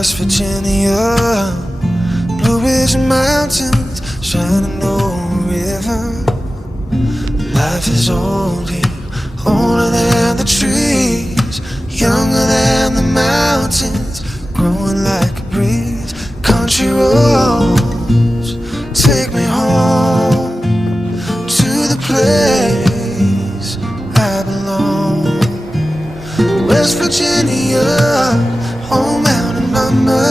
West Virginia, Blue Ridge Mountains, Shenandoah River. Life is old here, older than the trees, younger than the mountains, growing like a breeze. Country roads take me home to the place I belong. West Virginia, home out in my mind.